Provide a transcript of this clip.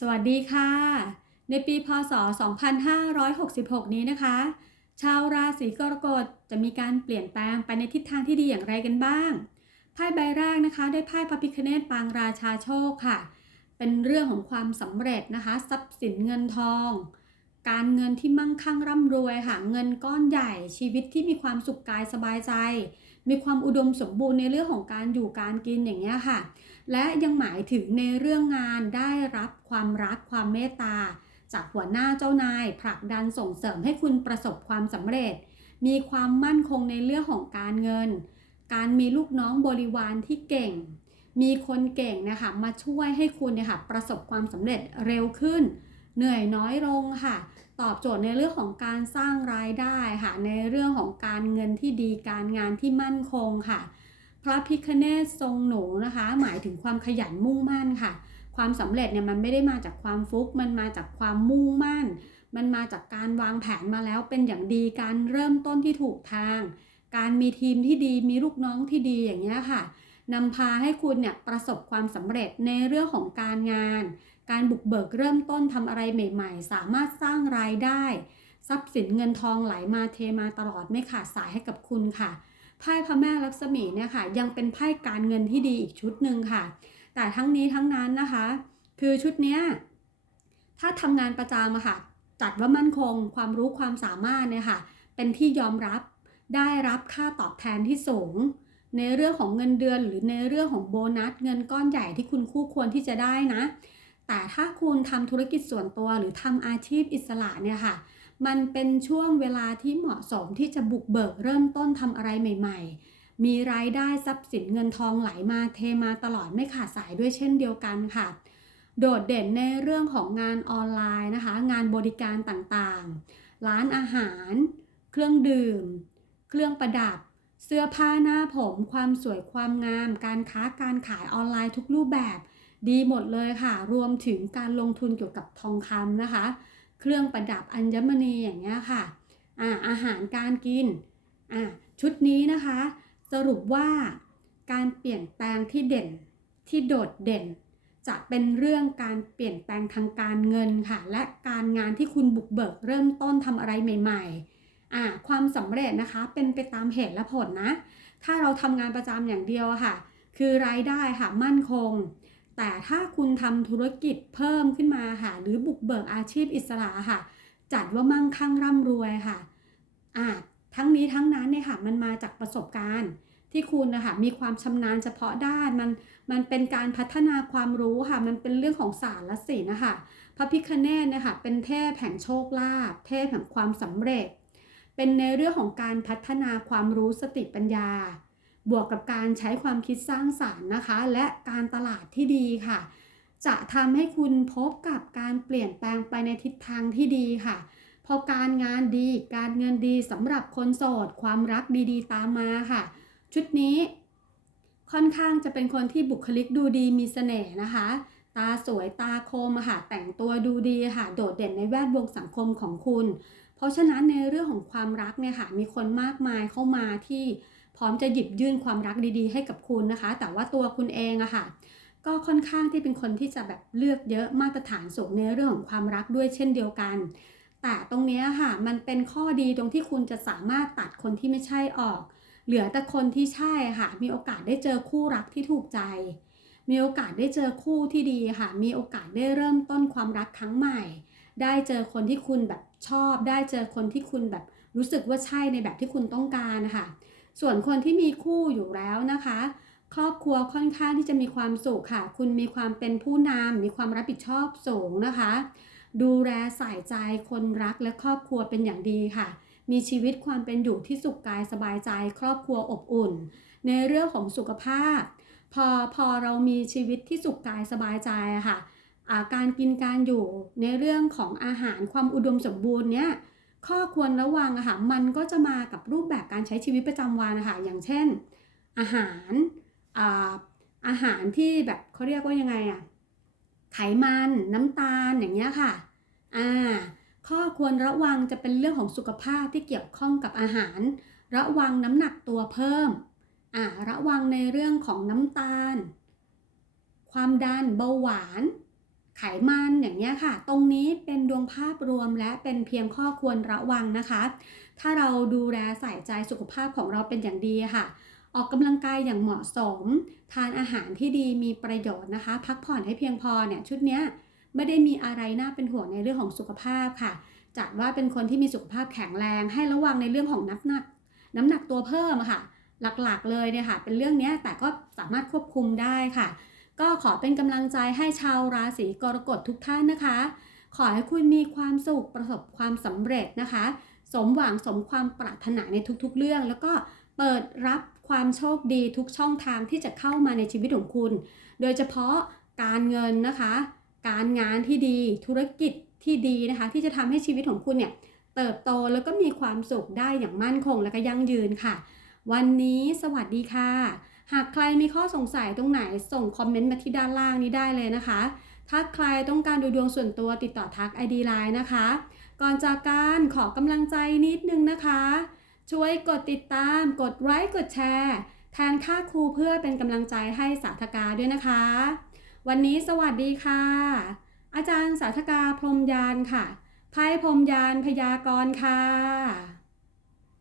สวัสดีค่ะ ในปีพศ 2566 นี้นะคะ ชาวราศีกรกฎจะมีการเปลี่ยนแปลงไปในทิศทางที่ดีอย่างไรกันบ้าง ไพ่ใบแรกนะคะได้ไพ่พระพิคเนตปางราชาโชคค่ะ เป็นเรื่องของความสำเร็จนะคะ ทรัพย์สินเงินทอง การเงินที่มั่งคั่งร่ำรวยค่ะเงินก้อนใหญ่ ชีวิตที่มีความสุขกายสบายใจ มีความอุดมสมบูรณ์ในเรื่องของการอยู่การกินอย่างเงี้ยค่ะ และยังหมายถึงในเรื่องงานได้รับความรักความเมตตา จากหัวหน้าเจ้านาย ผลักดันส่งเสริมให้คุณประสบความสำเร็จ มีความมั่นคงในเรื่องของการเงิน การมีลูกน้องบริวารที่เก่ง มีคนเก่งนะคะมาช่วยให้คุณเนี่ยค่ะประสบความสำเร็จเร็วขึ้น เหนื่อยน้อยลงค่ะ ตอบโจทย์ในเรื่องของการสร้างรายได้ค่ะ ในเรื่องของการเงินที่ดีการงานที่มั่นคงค่ะ พระพิคเนศทรงหนูนะคะ หมายถึงความขยันมุ่งมั่นค่ะ ความสำเร็จเนี่ยมันไม่ได้มาจากความฟุก มันมาจากความมุ่งมั่น มันมาจากการวางแผนมาแล้วเป็นอย่างดีการเริ่มต้นที่ถูกทาง การมีทีมที่ดีมีลูกน้องที่ดีอย่างเงี้ยค่ะนำพาให้คุณเนี่ยประสบความสำเร็จในเรื่องของการงาน การบุกเบิกเริ่มต้นทำอะไรใหม่ ๆ สามารถสร้างรายได้ ทรัพย์สินเงินทองไหลมาเทมาตลอดไม่ขาดสายให้กับคุณค่ะไพ่พระแม่ลักษมีเนี่ยค่ะ ยังเป็นไพ่การเงินที่ดีอีกชุดหนึ่งค่ะ แต่ทั้งนี้ทั้งนั้นนะคะ คือชุดเนี้ยถ้าทำงานประจำค่ะจัดว่ามั่นคง ความรู้ความสามารถเนี่ยค่ะ เป็นที่ยอมรับได้รับค่าตอบแทนที่สูง ในเรื่องของเงินเดือนหรือในเรื่องของโบนัส เงินก้อนใหญ่ที่คุณคู่ควรที่จะได้นะ แต่ถ้าคุณทำธุรกิจส่วนตัวหรือทำอาชีพอิสระเนี่ยค่ะ มันเป็นช่วงเวลาที่เหมาะสมที่จะบุกเบิกเริ่มต้นทำอะไรใหม่ ๆ มีรายได้ทรัพย์สินเงินทองไหลมาเทมาตลอดไม่ขาดสายด้วยเช่นเดียวกันค่ะ โดดเด่นในเรื่องของงานออนไลน์นะคะ งานบริการต่างๆ ร้านอาหาร เครื่องดื่ม เครื่องประดับเสื้อผ้าหน้าผม ความสวยความงาม การค้าการขายออนไลน์ทุกรูปแบบ ดีหมดเลยค่ะ รวมถึงการลงทุนเกี่ยวกับทองคำนะคะ เครื่องประดับอัญมณีอย่างเงี้ยค่ะอาอาหารการกินชุดนี้นะคะ สรุปว่าการเปลี่ยนแปลงที่เด่นที่โดดเด่น จะเป็นเรื่องการเปลี่ยนแปลงทางการเงินค่ะ และการงานที่คุณบุกเบิกเริ่มต้นทำอะไรใหม่ ๆ ความสำเร็จนะคะเป็นไปตามเหตุและผลนะ ถ้าเราทำงานประจำอย่างเดียวค่ะ คือรายได้ค่ะมั่นคง แต่ถ้าคุณทำธุรกิจเพิ่มขึ้นมาค่ะ หรือบุกเบิกอาชีพอิสระค่ะ จัดว่ามั่งคั่งร่ำรวยค่ะอ่าทั้งนี้ทั้งนั้นเนี่ยค่ะ มันมาจากประสบการณ์ที่คุณนะคะมีความชำนาญเฉพาะด้านมันมันเป็นการพัฒนาความรู้ค่ะ มันเป็นเรื่องของศาสตร์และศิลป์นะคะพระพิคเนตเนี่ยค่ะเป็นเทพแห่งโชคลาภเทพแห่งความสำเร็จ เป็นในเรื่องของการพัฒนาความรู้สติปัญญา บวกกับการใช้ความคิดสร้างสารรค์นะคะ และการตลาดที่ดีค่ะ จะทำให้คุณพบกับการเปลี่ยนแปลงไปในทิศทางที่ดีค่ะ พอการงานดีการเงินดีสำหรับคนโสด ความรักดีๆ ตามมาค่ะ ชุดนี้ค่อนข้างจะเป็นคนที่บุคลิกดูดีมีเสน่ห์นะคะ ตาสวยตาคมค่ะ แต่งตัวดูดีค่ะ โดดเด่นในแวดวงสังคมของคุณ เพราะฉะนั้นในเรื่องของความรักเนี่ยค่ะ มีคนมากมายเข้ามาที่ พร้อมจะหยิบยื่นความรักดีๆ ให้กับคุณนะคะ แต่ว่าตัวคุณเองอะค่ะ ก็ค่อนข้างที่เป็นคนที่จะแบบเลือกเยอะมาตรฐานสูงในเรื่องของความรักด้วยเช่นเดียวกัน แต่ตรงนี้ค่ะ มันเป็นข้อดีตรงที่คุณจะสามารถตัดคนที่ไม่ใช่ออก เหลือแต่คนที่ใช่ค่ะ มีโอกาสได้เจอคู่รักที่ถูกใจ มีโอกาสได้เจอคู่ที่ดีค่ะ มีโอกาสได้เริ่มต้นความรักครั้งใหม่ ได้เจอคนที่คุณแบบชอบ ได้เจอคนที่คุณแบบรู้สึกว่าใช่ในแบบที่คุณต้องการนะคะ ส่วนคนที่มีคู่อยู่แล้วนะคะ ครอบครัวค่อนข้างที่จะมีความสุขค่ะ คุณมีความเป็นผู้นำมีความรับผิดชอบสูงนะคะ ดูแลใส่ใจคนรักและครอบครัวเป็นอย่างดีค่ะ มีชีวิตความเป็นอยู่ที่สุขกายสบายใจ ครอบครัวอบอุ่น ในเรื่องของสุขภาพ พอพอเรามีชีวิตที่สุขกายสบายใจค่ะอาการกินการอยู่ในเรื่องของอาหารความอุดมสมบูรณ์เนี้ย ข้อควรระวังอะค่ะมันก็จะมากับรูปแบบการใช้ชีวิตประจำวันนะคะอย่างเช่น อาหารอาอาหารที่แบบเขาเรียกว่ายังไงอะไขมันน้ำตาลอย่างเงี้ยค่ะอ่าข้อควรระวังจะเป็นเรื่องของสุขภาพที่เกี่ยวข้องกับอาหาร ระวังน้ำหนักตัวเพิ่มอ่าระวังในเรื่องของน้ำตาล ความดันเบาหวาน ไขมันอย่างเงี้ยค่ะ ตรงนี้เป็นดวงภาพรวมและเป็นเพียงข้อควรระวังนะคะ ถ้าเราดูแลใส่ใจสุขภาพของเราเป็นอย่างดีค่ะ ออกกำลังกายอย่างเหมาะสม ทานอาหารที่ดีมีประโยชน์นะคะ พักผ่อนให้เพียงพอเนี่ยชุดเนี้ยไม่ได้มีอะไรน่าเป็นห่วงในเรื่องของสุขภาพค่ะจัดว่าเป็นคนที่มีสุขภาพแข็งแรงให้ระวังในเรื่องของน้ำหนัก น้ำหนักตัวเพิ่มค่ะ หลักๆเลยเนี่ยค่ะ เป็นเรื่องนี้แต่ก็สามารถควบคุมได้ค่ะ ก็ขอเป็นกำลังใจให้ชาวราศีกรกฎทุกท่านนะคะ ขอให้คุณมีความสุขประสบความสำเร็จนะคะ สมหวังสมความปรารถนาในทุกๆ เรื่อง แล้วก็เปิดรับความโชคดีทุกช่องทางที่จะเข้ามาในชีวิตของคุณ โดยเฉพาะการเงินนะคะ การงานที่ดีธุรกิจที่ดีนะคะ ที่จะทำให้ชีวิตของคุณเนี่ยเติบโตแล้วก็มีความสุขได้อย่างมั่นคงและก็ยั่งยืนค่ะ วันนี้สวัสดีค่ะ หากใครมีข้อสงสัยตรงไหนส่งคอมเมนต์มาที่ด้านล่างนี้ได้เลยนะคะ ถ้าใครต้องการดูดวงส่วนตัวติดต่อทัก ID Line นะคะ ก่อนจากการขอกำลังใจนิดนึงนะคะ ช่วยกดติดตาม กดไลค์กดแชร์แทนค่าครูเพื่อเป็นกำลังใจให้สาธกาด้วยนะคะ วันนี้สวัสดีค่ะ อาจารย์สาธกาพรมยานค่ะไพ่พรมยานพยากรณ์ค่ะ